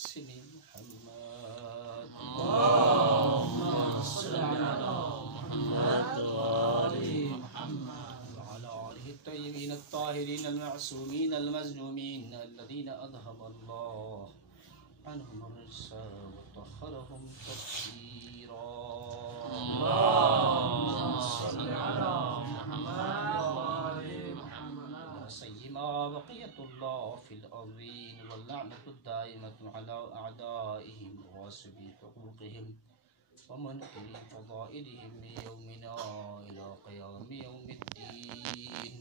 سيدنا محمد. اللهم صل على محمد وآل محمد وعلى آله الطيبين الطاهرين المعصومين المظلومين الذين أذهب الله عنهم الرجس وطهرهم تطهيرا. اللهم صل على محمد وآل محمد. سيما بقية الله في الأرضين واللعنة الدائمة على أعدائهم وغاصبي حقوقهم ومنكري فضائلهم من يومنا إلى قيام يوم الدين.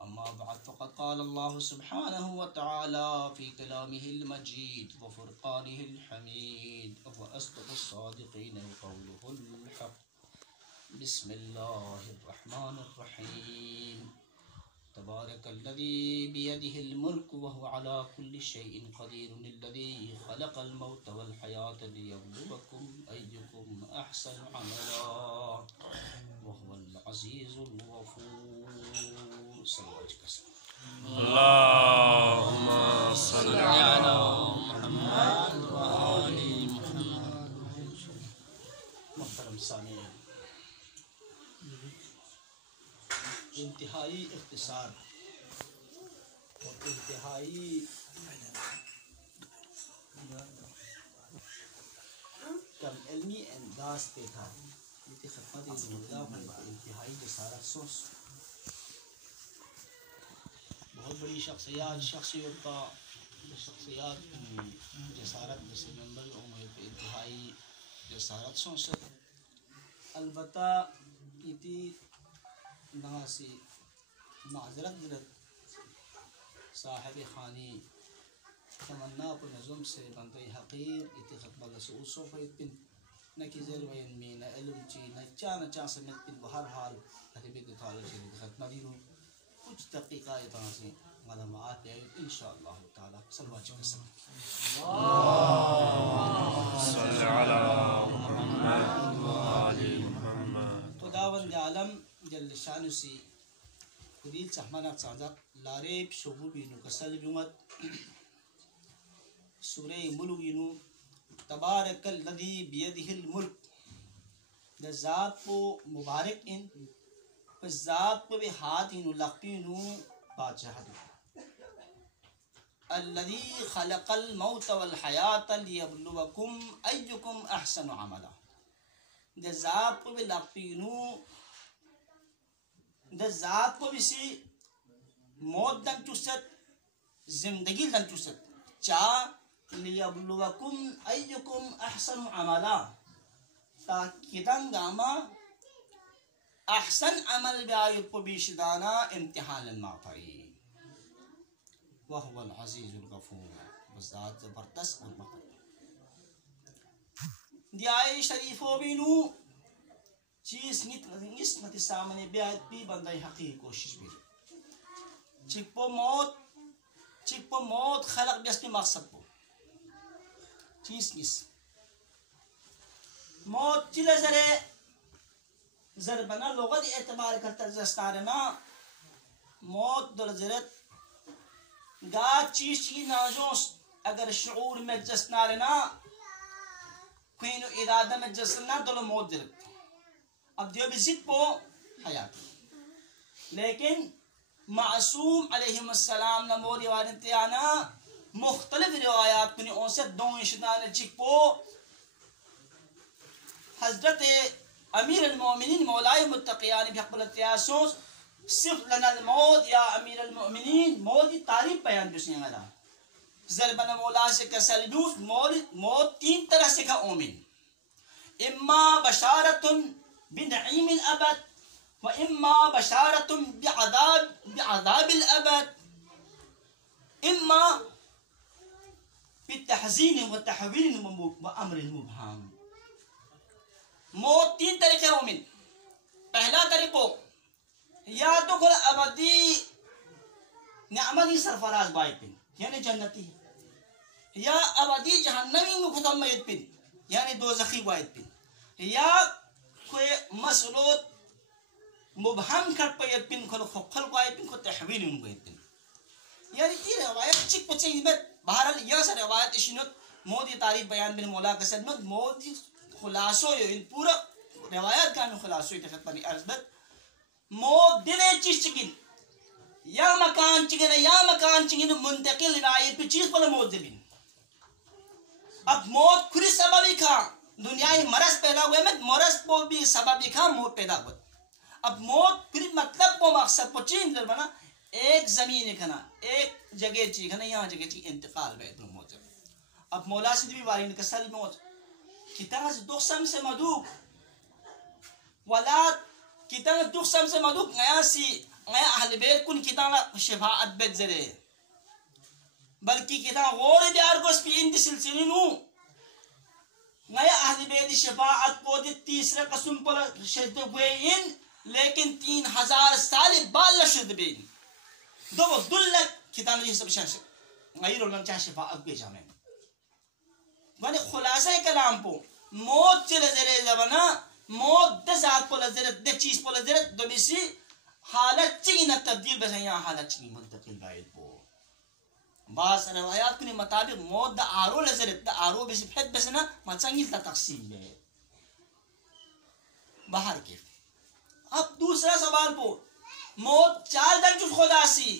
أما بعد فقد قال الله سبحانه وتعالى في كلامه المجيد وفرقانه الحميد وأصدق الصادقين وقوله الحق. بسم الله الرحمن الرحيم. تبارك الذي بيده الملك وهو على كل شيء قدير الذي خلق الموت والحياة ليبلوكم أيكم أحسن عملا وهو العزيز الغفور. اللهم صل على محمد وآل محمد. محترم سامعین، انتہائی اختصار اور انتہائی کم علمی انداز پہ تھا یہ خدمت زندہ انتہائی جسارت سوس بہت بڑی شخصیت کا شخصیات جسارت جیسے ممبر عمر پہ انتہائی جسارت سوس. البتہ یہ ناسی معذرت دلت صاحب خانی تمنا پر نظم سے بندی حقیر اتی خطبہ لسعود صوفہ اتن نکی ذر وین میں نہ علم چی نہ چا سمت پن بہرحال حتبی دتالا چیلی خطبہ دیرو کچھ دقیقہ اتنا سے معلومات آئیت انشاءاللہ تعالی. صلوات قسم. اللهم صل على محمد وآل محمد. خداوند عالم جل شانو سی خدیل سحمانات صادق لاریب شبو بینو کسل بیمت سورہ ملک بینو تبارک الذی بیدہ الملک دا ذات کو مبارک ان پس ذات کو بھی ہاتھ انو لقبینو بادشاہ دو. الذی خلق الموت والحیات لیبلوکم ایکم احسن عملا. دا ذات کو بھی لقبینو دا ذات کو بھی سی موت دن چوست زندگی دن چوست چاہ لیبلوکم ایکم احسن عملا تاکہ دنگاما احسن عمل بیایت کو بیشدانا امتحان المعطری وهو العزیز الغفور. بذات زبردست اور مقدر دی آئے شریفو بینو چیز نسمت سامنے بیایت بھی بندہ حقیق کوشش بھی چکپو موت خلق بیستی مقصد پو چیز نس موت چلے ضربنا لغت اعتبار کرتا زستارنا موت دل زرت گا چیز چی نازوس اگر شعور میں جسنارنا کوئی ارادہ میں جسنا دل موت درت. اب دیو بھی ضد پو حیات لیکن معصوم علیہ السلام نمو روایت آنا مختلف روایات کنی ان سے دون شدان چک پو حضرت امیر المومنین مولای متقیان بحق الاتیاسوس صرف لنا الموت یا امیر المؤمنین موت تعریف بیان بسنی گلا ضربنا مولا سے کسل دوس موت تین طرح سے کا اومن اما بشارت بنعیم الابد واما بشارت بعذاب الابد اما بالتحزین وتحویل وامر مبہم. موت تین طریقے اومن. پہلا طریقہ یا تو کل ابدی نعمتی سرفراز بائی پن یعنی جنتی یا ابدی جہنمی مختم میت پن یعنی دوزخی بائی پن یا کوئی مسلوط مبہم کر پیت پن کل خل بائی پن کو تحویل ان بائی پن. یعنی تی روایت چک پچیں بت بہرحال یہ سا روایت اشنت مودی تعریف بیان بن مولا کسد مت مودی خلاصو یہ پورا روایت کا خلاصو تخت پر عرض بت مود دنے چیز چکن یا مکان چکن منتقل رائے پہ چیز پر موت دبن اب موت کھری سبب ہی کھا دنیای مرض پیدا ہوئے میں مرض کو بھی سبب ہی کھا موت پیدا ہوئے اب موت پھر مطلب کو مقصد کو چین در بنا ایک زمین کھنا ایک جگہ چی کھنا یہاں جگہ چی انتقال بیت موت اب مولا سے بھی وارین کسل موت کتاز دخسم سے مدوک ولاد کتاز دخسم سے مدوک غیا اہل بیت کن کتانا شفاعت بیت زرے بلکہ کتانا غور بیار کو اس پی اندی سلسلی نو غیا اہل بیت شفاعت کو دی تیسرے قسم پر شہد ہوئے ان لیکن 3000 سال بال شد بین دو دلت کتانا یہ سب شخص غیر علم چاہ شفاعت بے جامعے وانی خلاصہ کلام پو موت چلے زرے زبنا موت دے ذات پو لزرت دے چیز پو لزرت دو بیسی حالت چگی نہ تبدیل بس یہاں حالت چگی منتقل باید پو بعض روایات کنی مطابق موت دا آرو لزرت دا آرو بیسی پھت بس نا مچنگی تا تقسیم بے باہر کے اب دوسرا سوال پو موت چار دن چوز خدا سی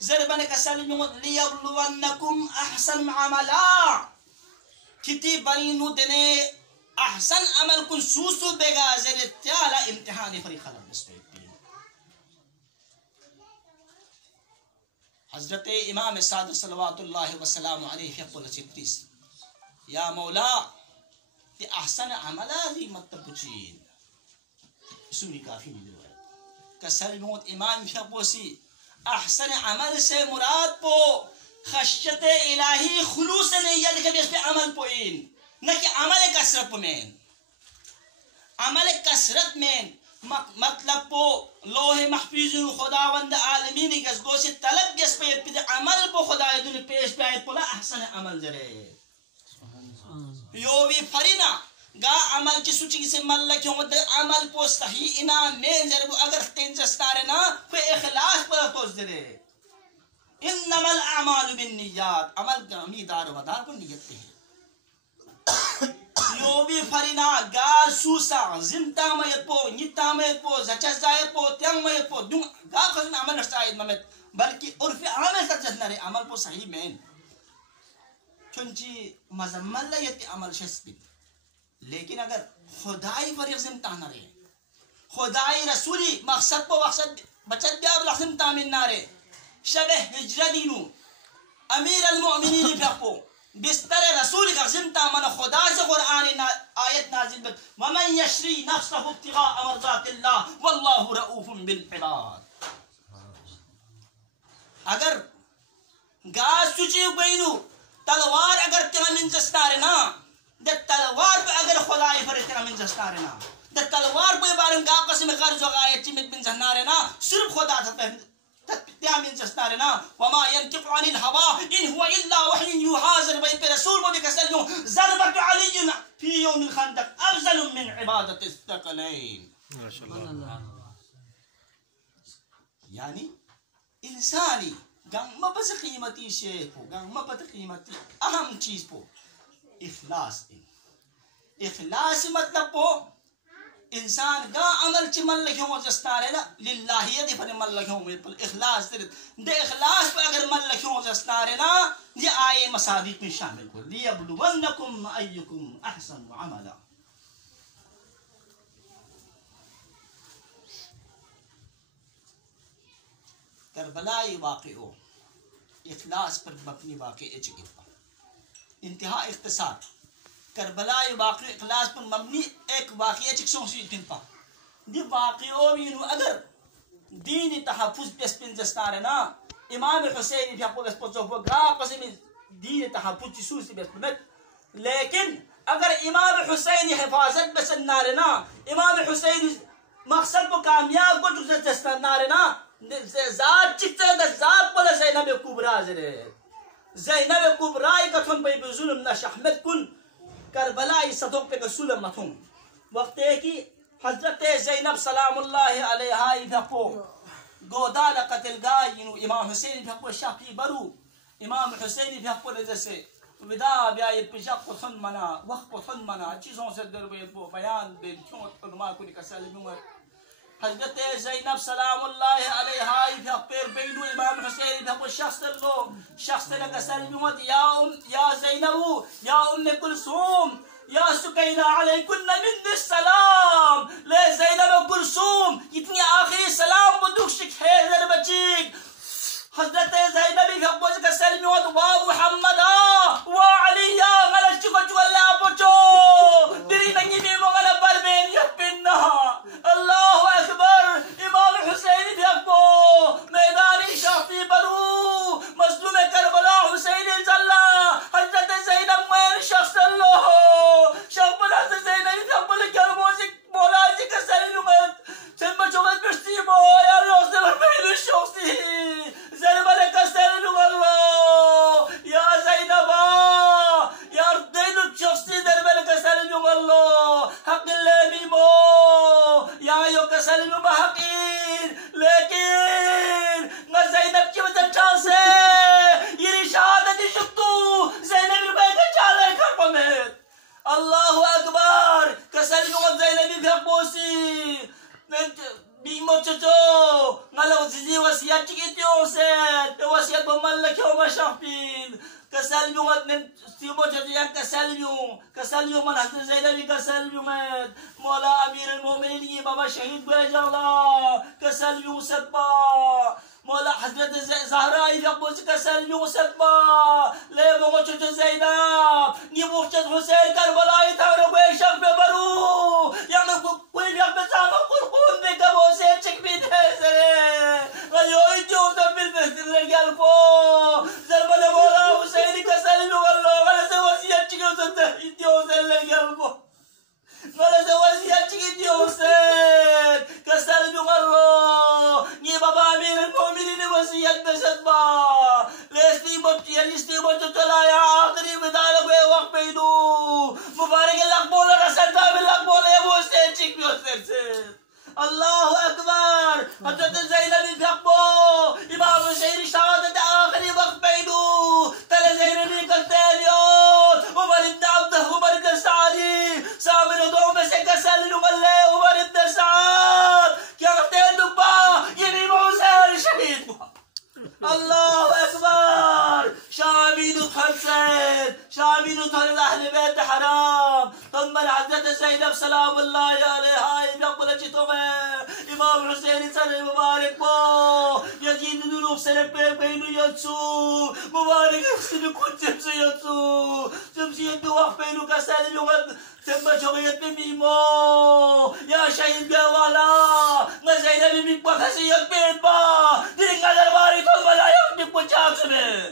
ضربن کسل موت لیبلونکم احسن عملا کتی بنینو دنے احسن عمل کن سوسو بیگا زر تیالا امتحان فری خلق بسپیتی حضرت امام صادق صلوات اللہ وسلام علیہ فیقل چکتیس یا مولا تی احسن عملا دی مطلب پچین سوری کافی نہیں دو کسل موت امام فیقوسی احسن عمل سے مراد پو خشیت الہی خلوص نیت کہ اس پہ عمل پوئین نہ کہ عمل کثرت میں عمل کثرت میں مطلب پو لوح محفوظ خداوند عالمین کس گو سے طلب اس پہ عمل پو خدا دن پیش پہ آیت پولا احسن عمل جرے یو بھی فرینا گا عمل کی سوچی سے ملک ہوں دے عمل پو صحیح انا مین جربو اگر تینجستارے نا کوئی اخلاص پر توز دے انما الاعمال بالنیات عمل گامی دار و مدار کو نیت پہ ہے یو بھی فرینا گار سوسا زمتا میت پو نیتا میت پو زچس جائے پو تیانگ میت پو دوں گا خزن عمل نشتائید ممت بلکہ عرف عامل تک جتنا رہے عمل پو صحیح مین چونچی مزمل لیت عمل شسبی لیکن اگر خدای فریق زمتا نہ رہے خدای رسولی مقصد پو مقصد بچت بیاب لخزمتا من نہ رہے شب ہجرتینو امیر المؤمنین پیپو بستر رسول کا زمتا من خدا سے قرآن آیت نازل بت ومن یشری نفسه ابتغاء مرضات اللہ واللہ رؤوف بالعباد اگر گاز سوچی بینو تلوار اگر تینا من جستارنا دے تلوار پہ اگر خدای پر تینا من جستارنا دے تلوار پہ بارن گا قسم قرض و غایت چیمت بن زنارنا صرف خدا تھا تتعامل جستارنا وما ينطق عن الهوى ان هو الا وحي يوحى بين رسول و بكسل ضربت علي في يوم الخندق افضل من عباده الثقلين ما شاء الله یعنی انسانی گم بس قیمتی شے کو گم بس قیمتی اہم چیز کو اخلاص مطلب کو انسان گا عمل چی ملکیوں جستارے نا للہیت پر ملکیوں میں اخلاص دے اخلاص پر اگر ملکیوں جستارے نا یہ آئے مصادیق میں شامل کو لیبلونکم ایکم احسن عملا کربلائی واقعو اخلاص پر مبنی واقع چکتا انتہا اختصار کربلائی واقع اخلاص پر مبنی ایک واقعہ چکسوں سے اتنپا دی واقعوں بھی اگر دین تحفظ پیس پن جستارے نا امام حسین بھی اپنے اسپوچو ہوا گا قسم دین تحفظ چیسو سے پیس پن لیکن اگر امام حسین حفاظت بسن نارے نا امام حسین مقصد کو کامیاب کو جستار نارے نا ذات چکتا دا ذات پلا زینب کبرا زرے زینب کبرائی کتن پہ بظلم نہ شحمت کن کربلائی صدق پہ ظلم نتھوں وقت ہے کہ حضرت زینب سلام اللہ علیہا ادھپو گودال قتل گای امام حسین بحق شاقی برو امام حسین بحق رجسے ودا بیائی پجاق پتھن منا وقت پتھن منا چیزوں سے در بیان بے کیوں علماء کو نکسل بیمر حضرت زینب سلام اللہ علیہا بحق پیر بینو امام حسین بحق شخص لو شخص لکسل بیمر یا زینبو یا ام کلثوم یا سکینہ علیکن من السلام لے زینب کلثوم اتنی آخری سلام بدخشک ہے زر بچیک حضرت زینبی کا پوچھ کا سلمی ہوت وا محمدا وا علیہ غلط چکو چو اللہ پوچھو دری ننگی میں مغل برمین یپنہ اللہ اکبر امام حسین بھیکو میدانی شافی برو مظلوم کربلا حسین جلہ حضرت زینب مین شخص اللہ شخص حضرت زینبی بھیکو کربو سے مولا جی کا سلمی ہوت سلمہ چوبت بشتی بو یا روز دے برمین شخصی زینب کا سلمی اللہ یا زینبا یا دین شخصی زینب کا سلمی اللہ حق اللہ بیمو یا یو کا سلمی بحقین لیکن نہ زینب کی وجہ چانسے یہ شہادت شکتو زینب ربائی کا چالے کر پمیت اللہ اکبر کا سلمی زینبی بھیپوسی بیمو چچو نالا وزیزی وسیعت چکیتیوں سے وسیعت بملکیوں مشاقین کسلیوں سیبو چچیان کسلیوں من حضرت زینبی کسلیوں مولا امیر المومنین یہ بابا شہید گوئے جالا کسلیوں سبا مولا حضرت زہرائی فقبوز کسلیوں سبا لے بگو چچو زینب نی مخچت حسین کربلائی تھا رگوئے شک پہ برو یا کوئی شک پہ سامن قرقون بے کبو سے چک بھی دے سرے غیوئی جو سبیل بہتر لگل کو ضربل مولا حسینی کسلیوں اللہ غلط سے وسیعت چکیوں سے تحیدیوں سے لگل کو غلط سے وسیعت چکیوں سے کسلیوں اللہ یہ بابا امیر المومنین وسیعت بسد با لیستی بچو چلایا آخری بدال ہوئے وقت پیدو مبارک اللہ بولا رسل تاب اللہ بولا وہ سے چک بھی حسین سے اللہ اکبر حضرت زینبی بھیقبو امام حسین شہادت آخری وقت پیدو تل زینبی کرتے لیوت عمر ابن عبدہ عمر ابن سعادی سامن دو میں سے کسل نملے عمر ابن سعاد کیا کرتے ہیں دکبا یہ بھی حسین شہید ہوا اللہ اکبر شامین حسین شامین حسین اہل بیت حرام تنمر حضرت زینب سلام اللہ علیہ بقل چیتوں میں امام حسین صلی مبارک کو یزید دنوب سے پیر بینو یتسو مبارک اکسن کچھم سے یتسو جمسیت دو وقت بینو کا سیلی لغت تم جویت بمیمو یا شہید بیوالا میں زینبی بکبہ خسیت بیت با درنگا درباری تو ملائک بکبہ چاک سمیں